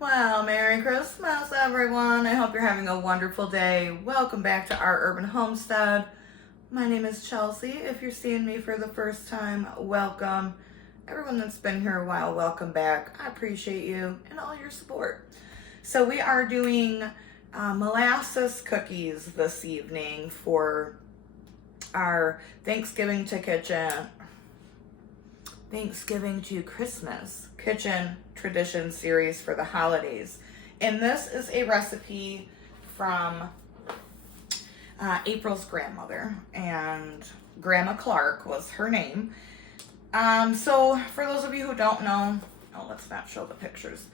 Well, Merry Christmas, everyone. I hope you're having a wonderful day. Welcome back to our urban homestead. My name is Chelsea. If you're seeing me for the first time, welcome. Everyone that's been here a while, welcome back. I appreciate you and all your support. So we are doing molasses cookies this evening for our Thanksgiving to Christmas kitchen tradition series for the holidays. And this is a recipe from April's grandmother, and Grandma Clark was her name. So for those of you who don't know, let's not show the pictures.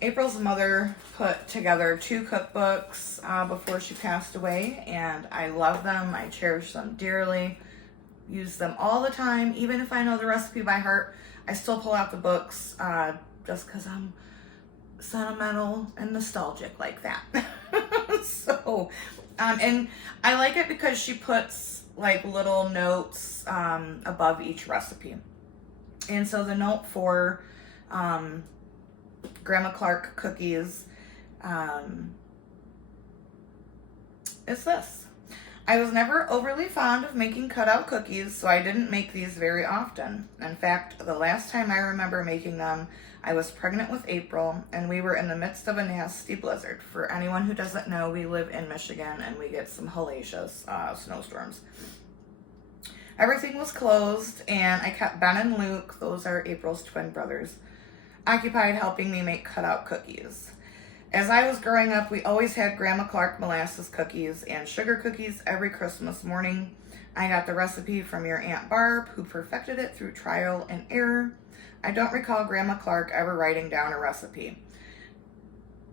April's mother put together 2 cookbooks before she passed away, and I love them. I cherish them dearly. Use them all the time. Even if I know the recipe by heart, I still pull out the books just because I'm sentimental and nostalgic like that. So, and I like it because she puts like little notes above each recipe. And so the note for Grandma Clark cookies is this. I was never overly fond of making cutout cookies, so I didn't make these very often. In fact, the last time I remember making them, I was pregnant with April, and we were in the midst of a nasty blizzard. For anyone who doesn't know, we live in Michigan, and we get some hellacious snowstorms. Everything was closed, and I kept Ben and Luke, those are April's twin brothers, occupied helping me make cutout cookies. As I was growing up, we always had Grandma Clark molasses cookies and sugar cookies every Christmas morning. I got the recipe from your Aunt Barb, who perfected it through trial and error. I don't recall Grandma Clark ever writing down a recipe.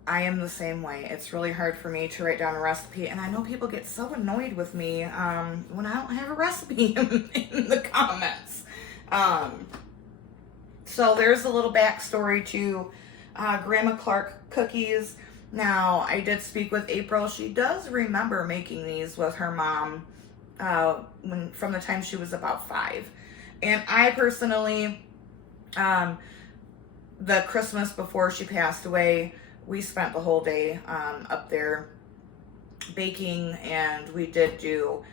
I am the same way. It's really hard for me to write down a recipe, and I know people get so annoyed with me when I don't have a recipe in the comments. So there's a little backstory to Grandma Clark cookies. Now, I did speak with April. She does remember making these with her mom from the time she was about 5. And I personally, the Christmas before she passed away, we spent the whole day up there baking, and we did do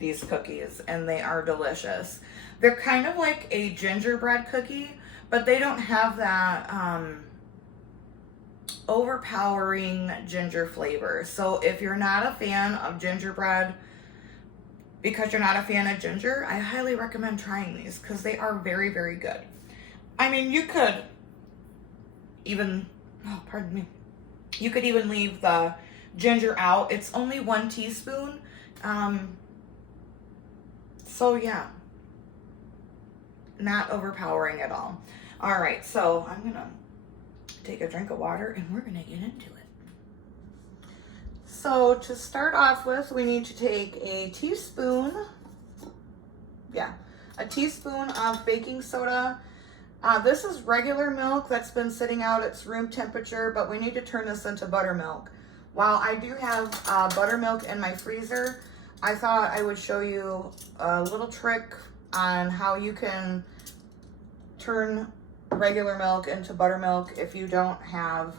these cookies, and they are delicious. They're kind of like a gingerbread cookie, but they don't have that overpowering ginger flavor. So if you're not a fan of gingerbread because you're not a fan of ginger, I highly recommend trying these because they are very, very good. I mean, you could even, you could even leave the ginger out. It's only 1 teaspoon. So yeah, not overpowering at all. All right, so I'm gonna take a drink of water and we're gonna get into it. So to start off with, we need to take a teaspoon of baking soda. This is regular milk that's been sitting out, it's room temperature, but we need to turn this into buttermilk. While I do have buttermilk in my freezer, I thought I would show you a little trick on how you can turn regular milk into buttermilk if you don't have,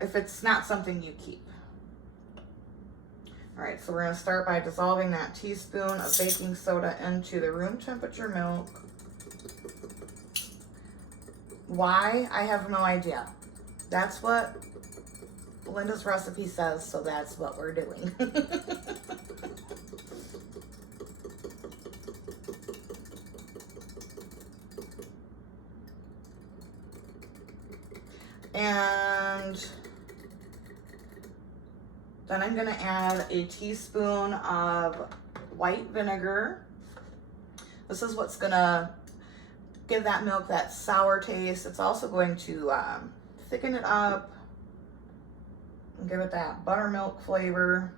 if it's not something you keep. All right, so we're gonna start by dissolving that teaspoon of baking soda into the room temperature milk. Why? I have no idea. That's what Linda's recipe says, so that's what we're doing. And then I'm gonna add a teaspoon of white vinegar. This is what's gonna give that milk that sour taste. It's also going to thicken it up and give it that buttermilk flavor.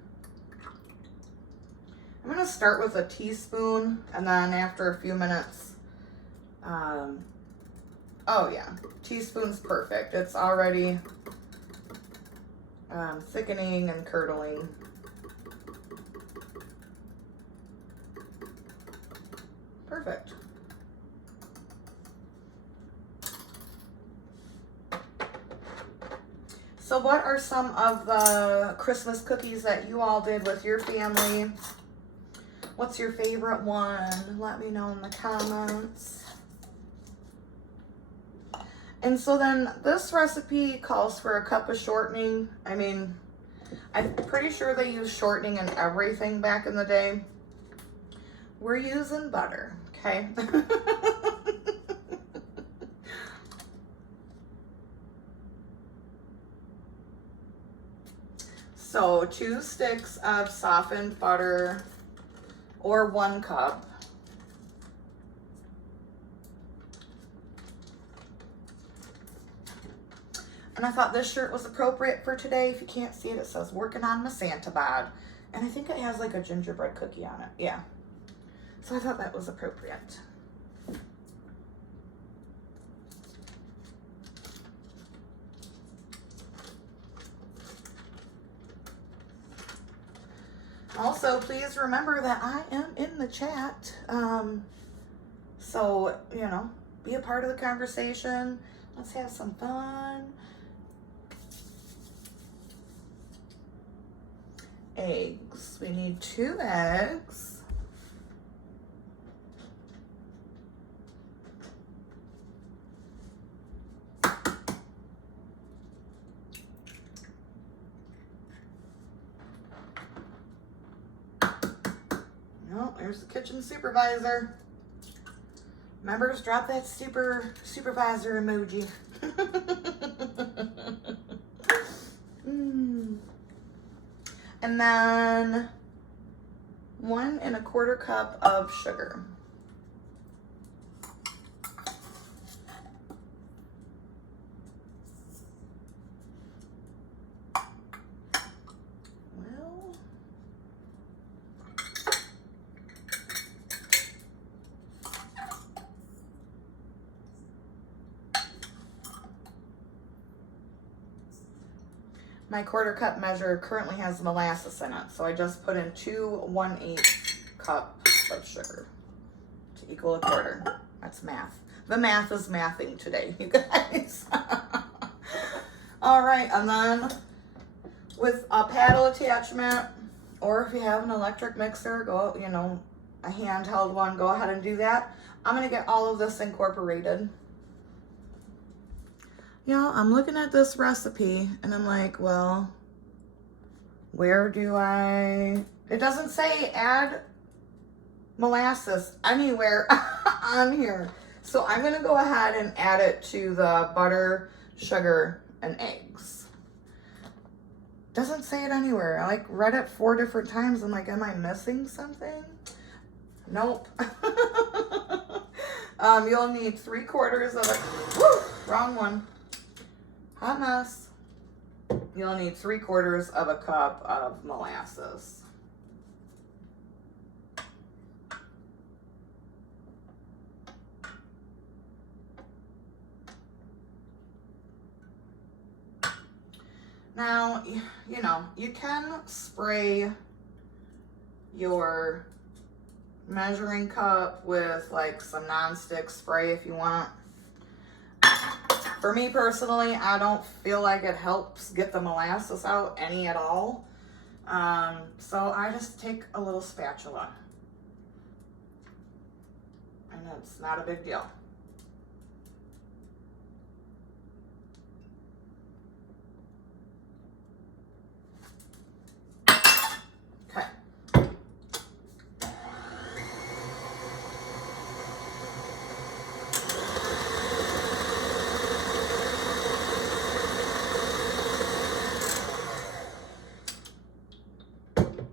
I'm gonna start with a teaspoon, and then after a few minutes, oh yeah, teaspoon's perfect. It's already thickening and curdling. Perfect. So what are some of the Christmas cookies that you all did with your family? What's your favorite one? Let me know in the comments. And so then this recipe calls for a cup of shortening. I mean, I'm pretty sure they used shortening in everything back in the day. We're using butter, okay? So 2 sticks of softened butter, or 1 cup. And I thought this shirt was appropriate for today. If you can't see it, it says working on my Santa bod. And I think it has like a gingerbread cookie on it. Yeah. So I thought that was appropriate. Also, please remember that I am in the chat. So, you know, be a part of the conversation. Let's have some fun. Eggs. We need 2 eggs. Oh, there's the kitchen supervisor. Members, drop that supervisor emoji. And then 1 1/4 cup of sugar. My 1/4 cup measure currently has molasses in it, so I just put in 2 1/8 cups of sugar to equal a 1/4. That's math. The math is mathing today, you guys. All right, and then with a paddle attachment, or if you have an electric mixer, go, you know, a handheld one, go ahead and do that. I'm gonna get all of this incorporated. Y'all, I'm looking at this recipe and I'm like, well, where do it doesn't say add molasses anywhere on here. So I'm gonna go ahead and add it to the butter, sugar, and eggs. Doesn't say it anywhere. I like read it 4 different times. I'm like, am I missing something? Nope. You'll need 3/4 of a, woo, wrong one. Hot mess. You'll need 3/4 of a cup of molasses. Now, you know, you can spray your measuring cup with like some nonstick spray if you want. For me personally, I don't feel like it helps get the molasses out any at all. So I just take a little spatula. And it's not a big deal. Okay.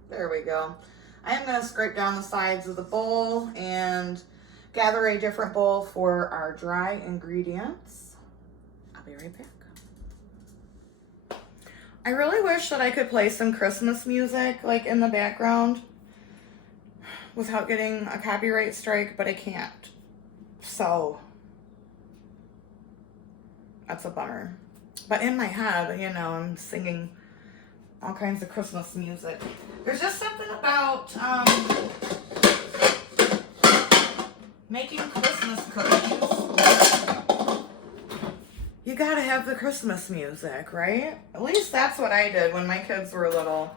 There we go. I am going to scrape down the sides of the bowl and gather a different bowl for our dry ingredients. I'll be right back. I really wish that I could play some Christmas music like in the background without getting a copyright strike, but I can't. So that's a bummer. But in my head, you know, I'm singing all kinds of Christmas music. There's just something about making Christmas cookies. You gotta have the Christmas music, right? At least that's what I did when my kids were little.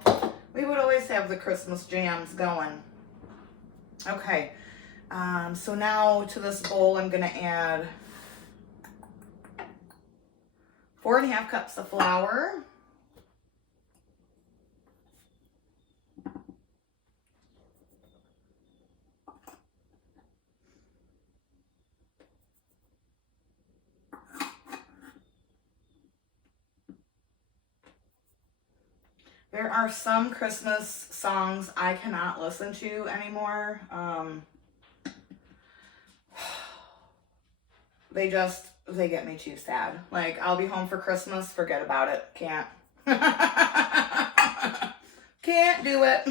We would always have the Christmas jams going. Okay, so now to this bowl I'm gonna add 4.5 cups of flour. There are some Christmas songs I cannot listen to anymore. They get me too sad. Like, I'll be home for Christmas, forget about it. Can't. Can't do it.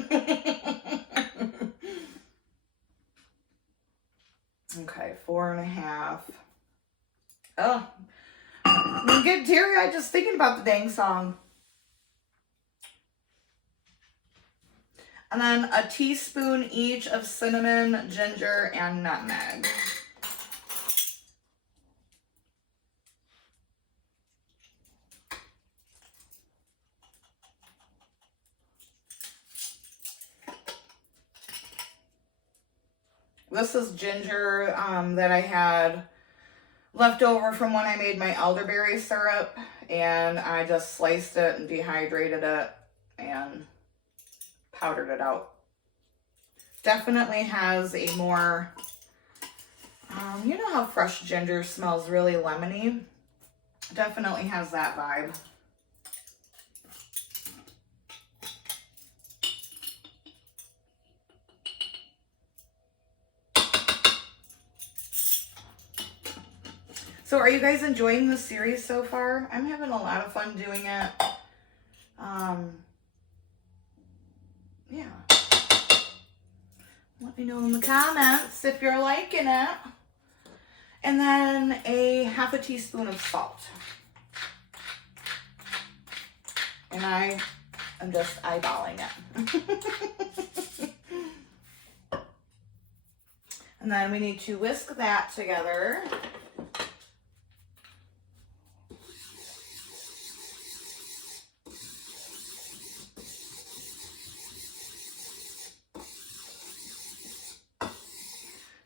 Okay, 4.5. Oh, I'm getting teary-eyed just thinking about the dang song. And then a teaspoon each of cinnamon, ginger, and nutmeg. This is ginger that I had left over from when I made my elderberry syrup, and I just sliced it and dehydrated it and powdered it out. Definitely has a more, you know how fresh ginger smells really lemony? Definitely has that vibe. So are you guys enjoying this series so far? I'm having a lot of fun doing it. Yeah. Let me know in the comments if you're liking it. And then a 1/2 teaspoon of salt. And I am just eyeballing it. And then we need to whisk that together.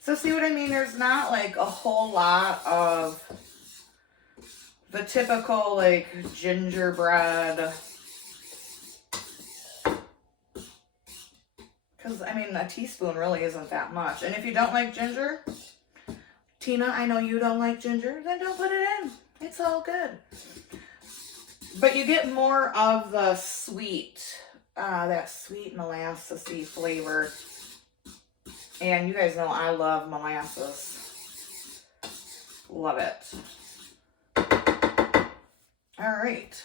So see what I mean? There's not like a whole lot of the typical like gingerbread. Because I mean, a teaspoon really isn't that much. And if you don't like ginger, Tina, I know you don't like ginger, then don't put it in. It's all good. But you get more of the sweet, that sweet molassesy flavor. And you guys know I love molasses. Love it. All right.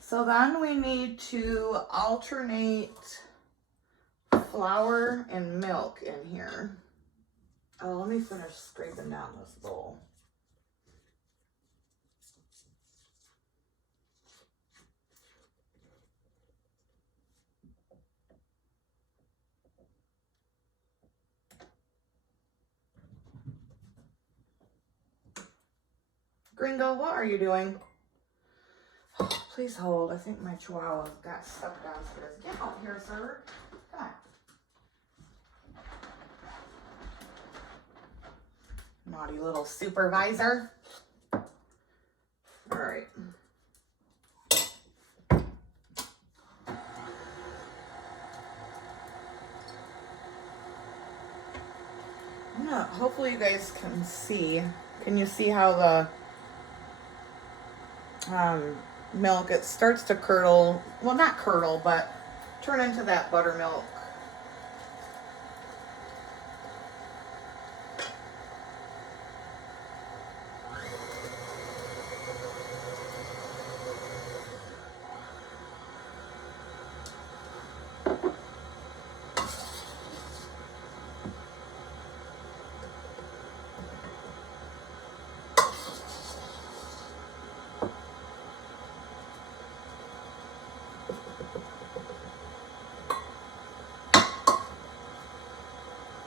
So then we need to alternate flour and milk in here. Oh, let me finish scraping down this bowl. Gringo, what are you doing? Oh, please hold. I think my chihuahua got stuck downstairs. Get out here, sir. Come on. Naughty little supervisor. All right. Hopefully you guys can see. Can you see how the milk, it starts to curdle, well, not curdle, but turn into that buttermilk.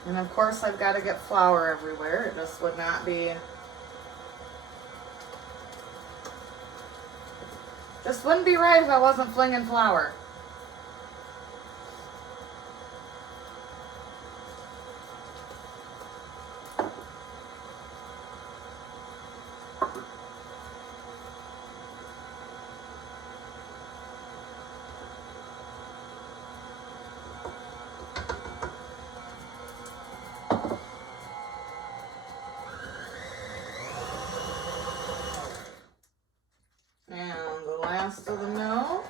And of course I've got to get flour everywhere. It just would not be This wouldn't be right if I wasn't flinging flour. And the last of the milk.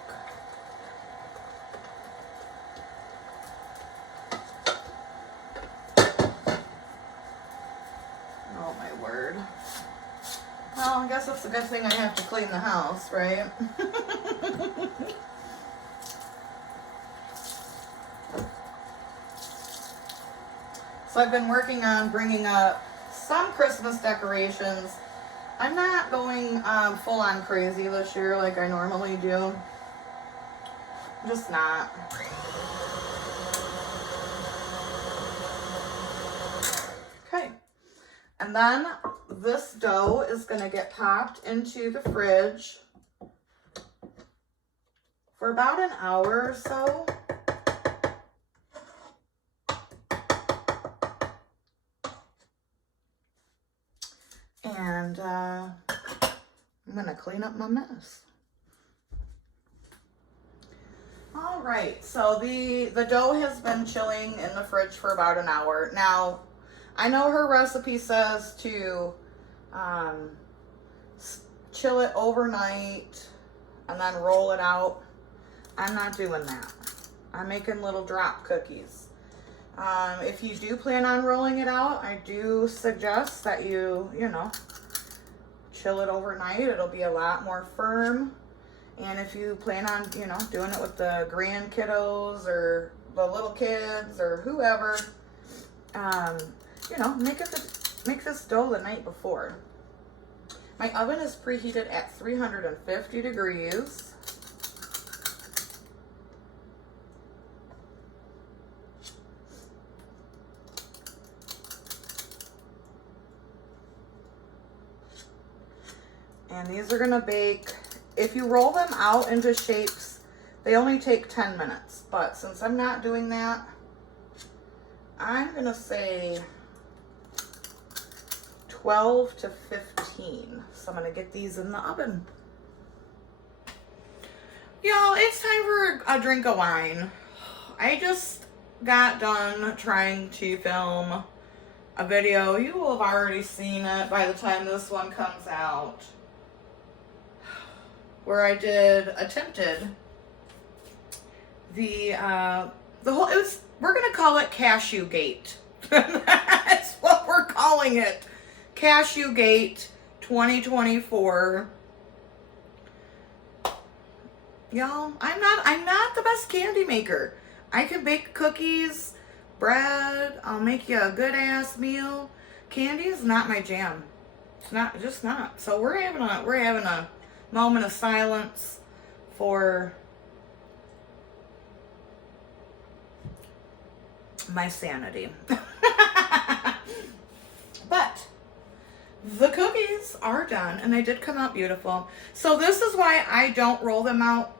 Oh my word. Well, I guess it's a good thing I have to clean the house, right? So I've been working on bringing up some Christmas decorations. I'm not going full on crazy this year like I normally do. I'm just not. Okay. And then this dough is going to get popped into the fridge for about an hour or so. And I'm going to clean up my mess. All right, so the dough has been chilling in the fridge for about an hour. Now, I know her recipe says to chill it overnight and then roll it out. I'm not doing that. I'm making little drop cookies. If you do plan on rolling it out, I do suggest that you chill it overnight. It'll be a lot more firm. And if you plan on, doing it with the grand kiddos or the little kids or whoever, make this dough the night before. My oven is preheated at 350 degrees. And these are gonna bake, if you roll them out into shapes, they only take 10 minutes. But since I'm not doing that, I'm gonna say 12 to 15. So I'm gonna get these in the oven. Y'all, it's time for a drink of wine. I just got done trying to film a video. You will have already seen it by the time this one comes out, where I attempted we're gonna call it Cashew Gate. That's what we're calling it. Cashew Gate 2024. Y'all, I'm not the best candy maker. I can bake cookies, bread, I'll make you a good ass meal. Candy is not my jam. It's just not. So we're having a moment of silence for my sanity. But the cookies are done and they did come out beautiful. So this is why I don't roll them out.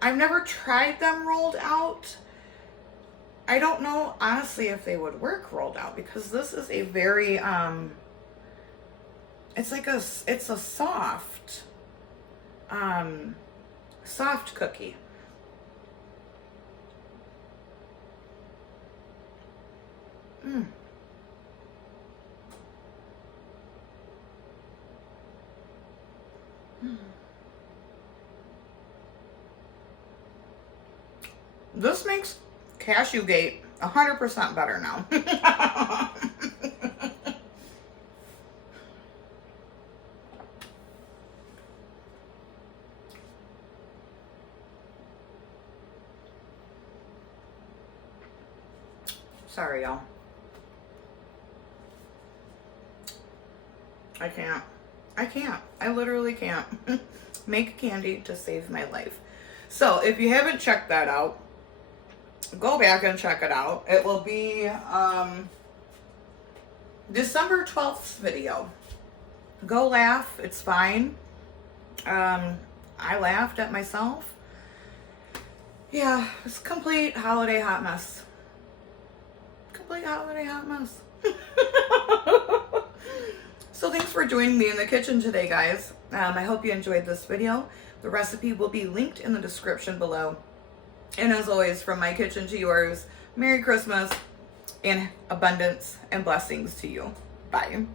I've never tried them rolled out. I don't know honestly if they would work rolled out, because this is a very it's a soft cookie. This makes Cashew Gate 100% better now. Sorry, y'all. I can't. I literally can't make candy to save my life. So if you haven't checked that out, go back and check it out. It will be December 12th video. Go laugh. It's fine. I laughed at myself. Yeah, it's a complete holiday hot mess. Complete holiday hot mess. So thanks for joining me in the kitchen today, guys. I hope you enjoyed this video. The recipe will be linked in the description below. And as always, from my kitchen to yours, Merry Christmas and abundance and blessings to you. Bye.